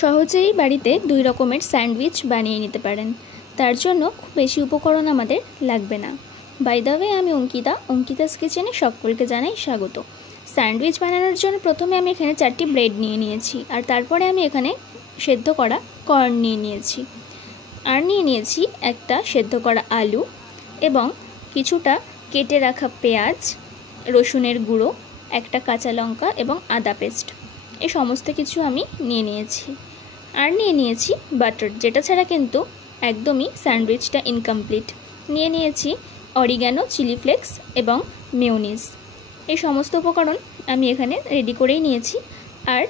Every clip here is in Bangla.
সহজেই বাড়িতে দুই রকমের স্যান্ডউইচ বানিয়ে নিতে পারেন। তার জন্য খুব বেশি উপকরণ আমাদের লাগবে না। বাই দ্য ওয়ে, আমি অঙ্কিতাস কিচেনে সকলকে জানাই স্বাগত। স্যান্ডউইচ বানানোর জন্য প্রথমে আমি এখানে 4টি ব্রেড নিয়ে নিয়েছি, আর তারপরে আমি এখানে সেদ্ধ করা কর্ন নিয়ে নিয়েছি, আর নিয়ে নিয়েছি একটা সেদ্ধ করা আলু এবং কিছুটা কেটে রাখা পেঁয়াজ, রসুনের গুঁড়ো, একটা কাঁচা লঙ্কা এবং আদা পেস্ট। এই সমস্ত কিছু আমি নিয়ে নিয়েছি। আর নিয়ে নিয়েছি বাটার, যেটা ছাড়া কিন্তু একদমই স্যান্ডউইচটা ইনকমপ্লিট। নিয়ে নিয়েছি অরিগ্যানো, চিলি ফ্লেক্স এবং মেয়োনিজ। এই সমস্ত উপকরণ আমি এখানে রেডি করেই নিয়েছি। আর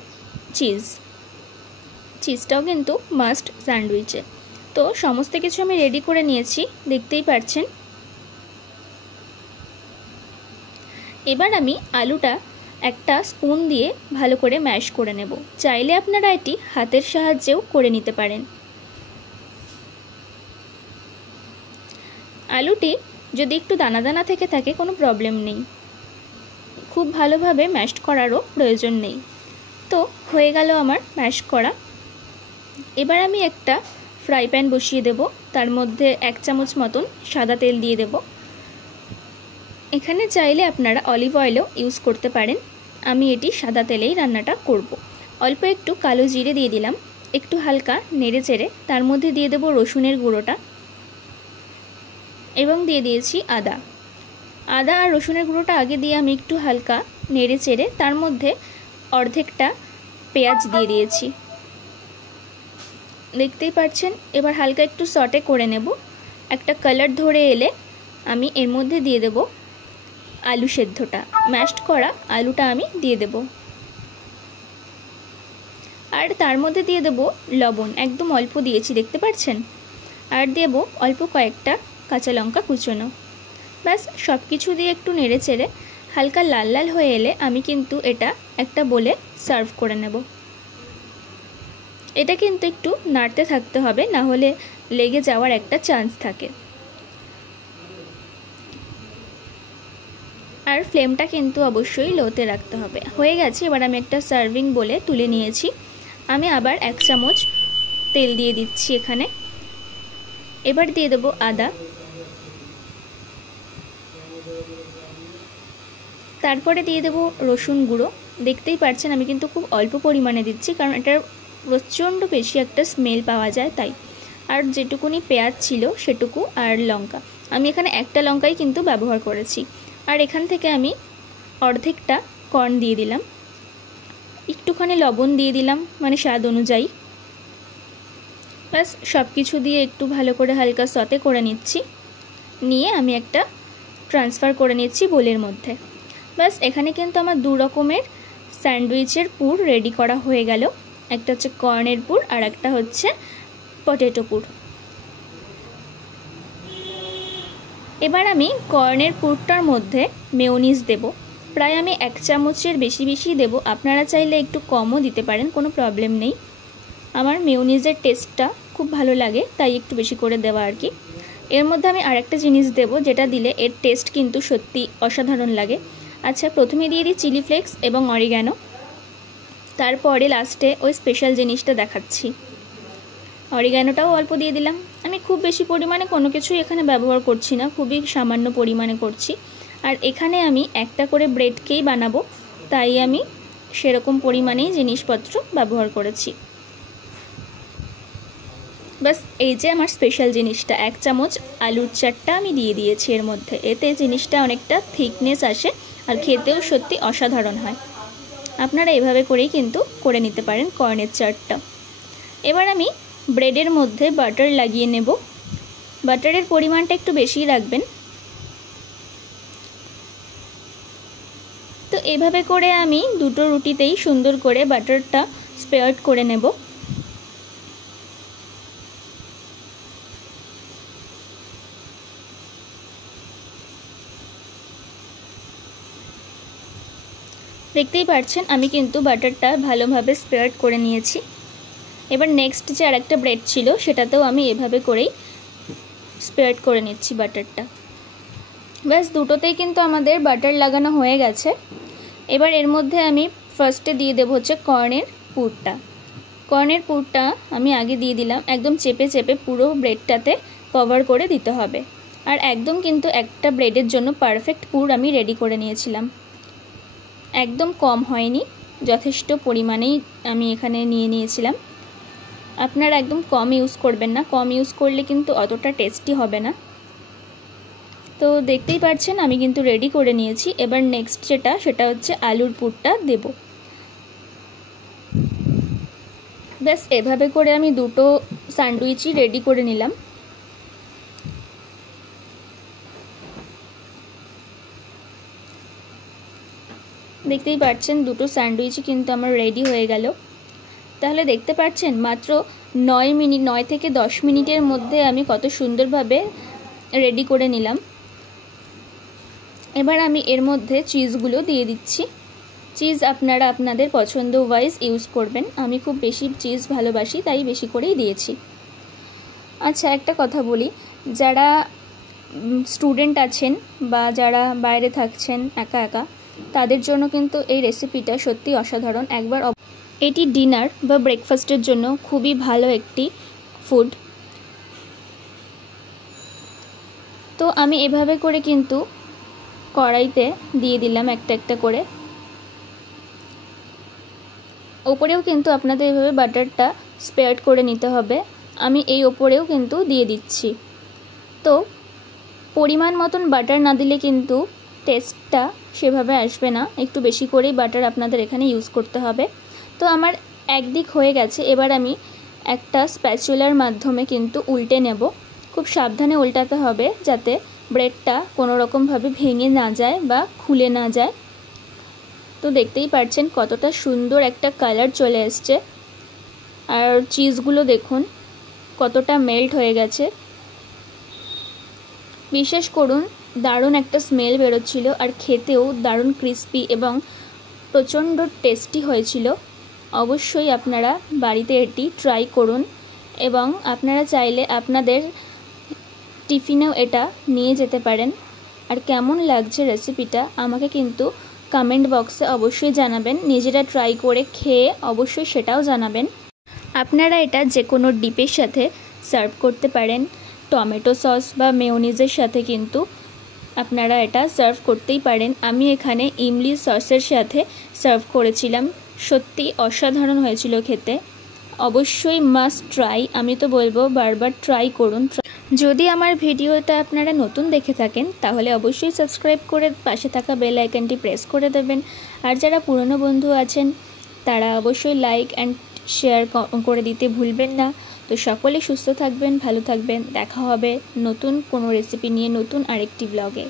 চিজটাও কিন্তু মাস্ট স্যান্ডউইচে। তো সমস্ত কিছু আমি রেডি করে নিয়েছি, দেখতেই পাচ্ছেন। এবার আমি আলুটা একটা স্পুন দিয়ে ভালো করে ম্যাশ করে নেব। চাইলে আপনারা এটি হাতের সাহায্যেও করে নিতে পারেন। আলুটি যদি একটু দানা দানা থেকে থাকে কোনো প্রবলেম নেই, খুব ভালোভাবে ম্যাশ করারও প্রয়োজন নেই। তো হয়ে গেল আমার ম্যাশ করা। এবার আমি একটা ফ্রাই প্যান বসিয়ে দেব, তার মধ্যে 1 চামচ মতন সাদা তেল দিয়ে দেব। এখানে চাইলে আপনারা অলিভ অয়েলও ইউজ করতে পারেন। আমি এটি সাদা তেলেই রান্নাটা করব। অল্প একটু কালো জিরে দিয়ে দিলাম, একটু হালকা নেড়ে চেড়ে তার মধ্যে দিয়ে দেব রসুনের গুঁড়োটা এবং দিয়ে দিয়েছি আদা আর রসুনের গুঁড়োটা আগে দিয়ে আমি একটু হালকা নেড়ে চেড়ে তার মধ্যে অর্ধেকটা পেঁয়াজ দিয়ে দিয়েছি, দেখতেই পাচ্ছেন। এবার হালকা একটু সটে করে নেব। একটা কালার ধরে এলে আমি এর মধ্যে দিয়ে দেব আলু সেদ্ধটা, ম্যাশড করা আলুটা আমি দিয়ে দেব। আর তার মধ্যে দিয়ে দেব লবণ, একদম অল্প দিয়েছি, দেখতে পাচ্ছেন। আর দেব অল্প কয়েকটা কাঁচা লঙ্কা কুচোনো। ব্যাস সব কিছু দিয়ে একটু নেড়ে চেড়ে হালকা লাল লাল হয়ে এলে আমি কিন্তু এটা একটা বলে সার্ভ করে নেব। এটা কিন্তু একটু নাড়তে থাকতে হবে, না হলে লেগে যাওয়ার একটা চান্স থাকে। আর ফ্লেমটা কিন্তু অবশ্যই লোতে রাখতে হবে। হয়ে গেছে। এবার আমি একটা সার্ভিং বলে তুলে নিয়েছি। আমি আবার 1 চামচ তেল দিয়ে দিচ্ছি এখানে। এবার দিয়ে দেবো আদা, তারপরে দিয়ে দেবো রসুন গুঁড়ো। দেখতেই পাচ্ছেন আমি কিন্তু খুব অল্প পরিমাণে দিচ্ছি, কারণ এটার প্রচণ্ড বেশি একটা স্মেল পাওয়া যায় তাই। আর যেটুকুনি পেঁয়াজ ছিল সেটুকু, আর লঙ্কা, আমি এখানে একটা লঙ্কাই কিন্তু ব্যবহার করেছি। আর এখান থেকে আমি অর্ধেকটা কর্ন দিয়ে দিলাম, একটুখানি লবণ দিয়ে দিলাম, মানে স্বাদ অনুযায়ী। ব্যাস সব কিছু দিয়ে একটু ভালো করে হালকা সতে করে নিচ্ছি, নিয়ে আমি একটা ট্রান্সফার করে নিচ্ছি বোলের মধ্যে। ব্যাস এখানে কিন্তু আমার 2 রকমের স্যান্ডউইচের পুর রেডি করা হয়ে গেল। একটা হচ্ছে কর্নের পুর আর একটা হচ্ছে পটেটো পুর। এবার আমি কর্নের পুরটার মধ্যে মেয়োনিজ দেব। প্রায় আমি 1 চামচের বেশি দেব, আপনারা চাইলে একটু কমও দিতে পারেন, কোনো প্রবলেম নেই। আমার মেয়োনিজের টেস্টটা খুব ভালো লাগে, তাই একটু বেশি করে দেওয়া আর কি। এর মধ্যে আমি আরেকটা জিনিস দেব, যেটা দিলে এর টেস্ট কিন্তু সত্যি অসাধারণ লাগে। আচ্ছা, প্রথমে দিয়ে দিই চিলি ফ্লেক্স এবং অরিগ্যানো, তারপরে লাস্টে ওই স্পেশাল জিনিসটা দেখাচ্ছি। অরিগ্যানোটাও অল্প দিয়ে দিলাম। আমি খুব বেশি পরিমাণে কোনো কিছুই এখানে ব্যবহার করছি না, খুবই সামান্য পরিমাণে করছি। আর এখানে আমি একটা করে ব্রেডকেই বানাবো, তাই আমি সেরকম পরিমাণেই জিনিসপত্র ব্যবহার করেছি। বাস এই যে আমার স্পেশাল জিনিসটা, 1 চামচ আলুর চাটটা আমি দিয়ে দিয়েছি এর মধ্যে। এতে জিনিসটা অনেকটা থিকনেস আসে আর খেতেও সত্যি অসাধারণ হয়। আপনারা এভাবে করেই কিন্তু করে নিতে পারেন কর্নের চাটটা। এবার আমি ব্রেডের মধ্যে বাটার লাগিয়ে নেব। বাটারের পরিমাণটা একটু বেশিই রাখবেন। তো এভাবে করে আমি দুটো রুটিতেই সুন্দর করে বাটারটা স্প্রেড করে নেব। দেখতেই পাচ্ছেন আমি কিন্তু বাটারটা ভালোভাবে স্প্রেড করে নিয়েছি। এবার নেক্সট যে আরেকটা ব্রেড ছিল সেটাতেও আমি এভাবে করেই স্প্রেড করে নিচ্ছি বাটারটা। ব্যাস দুটোতেই কিন্তু আমাদের বাটার লাগানো হয়ে গেছে। এবার এর মধ্যে আমি ফার্স্টে দিয়ে দেবো হচ্ছে কর্নের পুরটা। কর্নের পুরটা আমি আগে দিয়ে দিলাম, একদম চেপে চেপে পুরো ব্রেডটাতে কভার করে দিতে হবে। আর একদম কিন্তু একটা ব্রেডের জন্য পারফেক্ট পুর আমি রেডি করে নিয়েছিলাম, একদম কম হয়নি, যথেষ্ট পরিমাণেই আমি এখানে নিয়েছিলাম। আপনারা একদম কম ইউজ করবেন না, কম ইউজ করলে কিন্তু অতটা টেস্টি হবে না। তো দেখতেই পাচ্ছেন আমি কিন্তু রেডি করে নিয়েছি। এবার নেক্সট সেটা হচ্ছে আলুর পুরটা দেব। ব্যাস এভাবে করে আমি দুটো স্যান্ডউইচই রেডি করে নিলাম। দেখতেই পাচ্ছেন দুটো স্যান্ডউইচই কিন্তু আমার রেডি হয়ে গেল। তাহলে দেখতে পাচ্ছেন মাত্র 9 থেকে 10 মিনিটের মধ্যে আমি কত সুন্দরভাবে রেডি করে নিলাম। এবার আমি এর মধ্যে চিজগুলো দিয়ে দিচ্ছি। চিজ আপনারা আপনাদের পছন্দ ওয়াইজ ইউজ করবেন, আমি খুব বেশি চিজ ভালোবাসি তাই বেশি করেই দিয়েছি। আচ্ছা, একটা কথা বলি, যারা স্টুডেন্ট আছেন বা যারা বাইরে থাকছেন একা একা, তাদের জন্য কিন্তু এই রেসিপিটা সত্যি অসাধারণ। একবার এটি ডিনার বা ব্রেকফাস্টের জন্য খুবই ভালো একটি ফুড। তো আমি এভাবে করে কিন্তু কড়াইতে দিয়ে দিলাম একটা একটা করে। ওপরেও কিন্তু আপনাদের এভাবে বাটারটা স্প্রেড করে নিতে হবে। আমি এই ওপরেও কিন্তু দিয়ে দিচ্ছি। তো পরিমাণ মতন বাটার না দিলে কিন্তু টেস্টটা সেভাবে আসবে না, একটু বেশি করেই বাটার আপনাদের এখানে ইউজ করতে হবে। তো আমার একদিক হয়ে গেছে, এবার আমি একটা স্প্যাচুলার মাধ্যমে কিন্তু উল্টে নেব। খুব সাবধানে উল্টাতে হবে যাতে ব্রেডটা কোনো রকমভাবে ভেঙে না যায় বা খুলে না যায়। তো দেখতেই পাচ্ছেন কতটা সুন্দর একটা কালার চলে এসছে, আর চিজগুলো দেখুন কতটা মেল্ট হয়ে গেছে। বিশ্বাস করুন দারুণ একটা স্মেল বেরোচ্ছিল, আর খেতেও দারুণ ক্রিস্পি এবং প্রচণ্ড টেস্টি হয়েছিল। অবশ্যই আপনারা বাড়িতে এটি ট্রাই করুন, এবং আপনারা চাইলে আপনাদের টিফিনেও এটা নিয়ে যেতে পারেন। আর কেমন লাগছে রেসিপিটা আমাকে কিন্তু কমেন্ট বক্সে অবশ্যই জানাবেন, নিজেরা ট্রাই করে খেয়ে অবশ্যই সেটাও জানাবেন। আপনারা এটা যে কোনো ডিপের সাথে সার্ভ করতে পারেন, টমেটো সস বা মেয়োনিজের সাথে কিন্তু আপনারা এটা সার্ভ করতেই পারেন। আমি এখানে ইমলি সসের সাথে সার্ভ করেছিলাম, সত্যি অসাধারণ হয়েছিল খেতে। অবশ্যই মাস্ট ট্রাই, আমি তো বলবো বারবার ট্রাই করুন। যদি আমার ভিডিওটা আপনারা নতুন দেখে থাকেন তাহলে অবশ্যই সাবস্ক্রাইব করে পাশে থাকা বেল আইকনটি প্রেস করে দেবেন। আর যারা পুরনো বন্ধু আছেন তারা অবশ্যই লাইক অ্যান্ড শেয়ার করে দিতে ভুলবেন না। তো সকলে সুস্থ থাকবেন, ভালো থাকবেন, দেখা হবে নতুন কোনো রেসিপি নিয়ে নতুন আরেকটি ব্লগে।